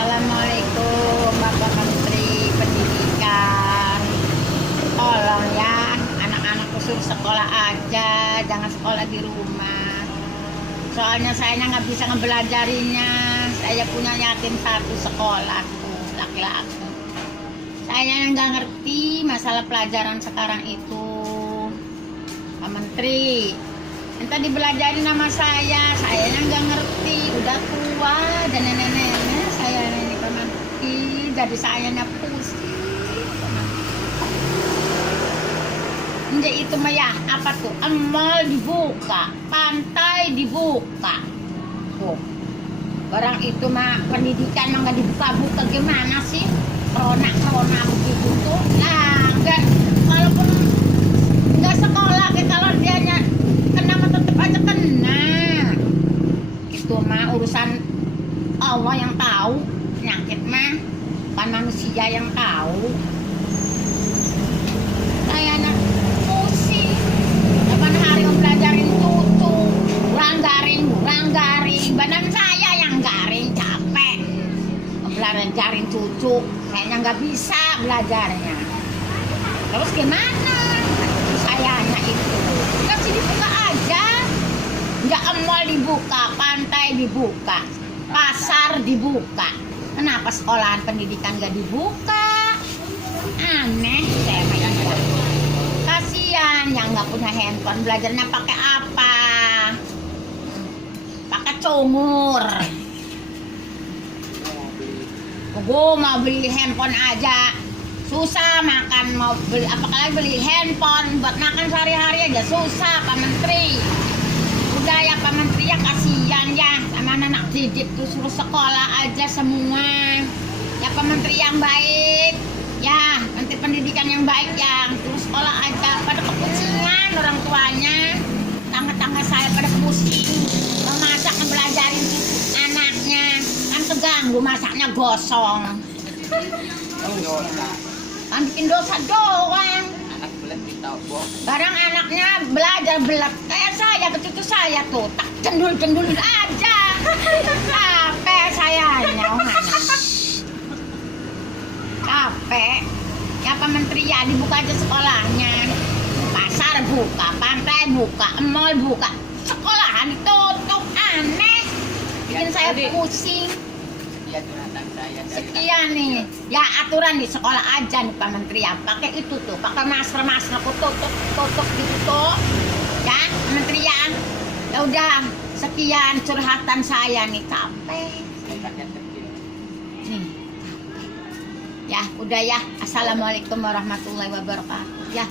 Assalamualaikum Bapak Menteri Pendidikan. Tolong ya, anak-anakku suruh sekolah aja, jangan sekolah di rumah. Soalnya saya nggak bisa ngebelajarinya. Saya punya yatim satu sekolah tuh, laki-laki. Saya nggak ngerti masalah pelajaran sekarang itu. Pak Menteri, minta dibelajarin sama saya nggak ngerti, udah tua dan nenek-nenek saya ini Pak Menteri, jadi saya pusing. Enggak itu mah ya, apa tuh? Amal dibuka, pantai dibuka. Tuh. Barang itu mah pendidikan mah nggak dibuka-buka gimana sih? Corona begitu tuh. Nah, enggak, walaupun nggak sekolah kalau dianya kena mah tetep aja kena. Itu mah urusan Allah yang tahu, penyakit mah bukan manusia yang tahu. Saya nak pusing. Kapan hari belajarin cucu, kurang garing. Badan saya yang garing, capek. Belajarin cucu, kayaknya nggak bisa belajarnya. Terus gimana? Sayanya itu kasih dibuka aja, nggak mall dibuka, pantai dibuka, pasar dibuka. Kenapa sekolahan pendidikan nggak dibuka? Aneh, saya yang kasihan yang nggak punya handphone, belajarnya pakai apa? Pakai cungur. Gue mau beli handphone aja susah, makan mau beli apalagi beli handphone buat makan sehari-hari aja susah. Pak Menteri, udah ya Pak Menteri ya, kasihan ya sama anak didik tuh, suruh sekolah aja semua ya Pak Menteri yang baik ya, Menteri Pendidikan yang baik ya, terus sekolah aja. Pada kepusingan orang tuanya, tangga-tangga saya pada pusing memasak, ngebelajarin anaknya kan keganggu, masaknya gosong. Kan bikin dosa doang. Anak belet ditabok. Barang anaknya belajar belet kayak saya, ke cucu saya tuh tak cendul-cendulin aja. Capek sayanya, capek. Ya Pak Menteri ya, dibuka aja sekolahnya. Pasar buka, pantai buka, mall buka, sekolahan ditutup. Aneh, bikin saya pusing. Dia curhatan saya dari Sekian nih, ya aturan di sekolah aja nih Pak Menteri ya, pakai itu tuh, pakai masker aku tutup gitu tuh, ya Pak Menteri ya. Ya udah, sekian curhatan saya nih, capek. rakyat kecil. Nih, capek. Ya udah ya, assalamualaikum warahmatullahi wabarakatuh. Ya.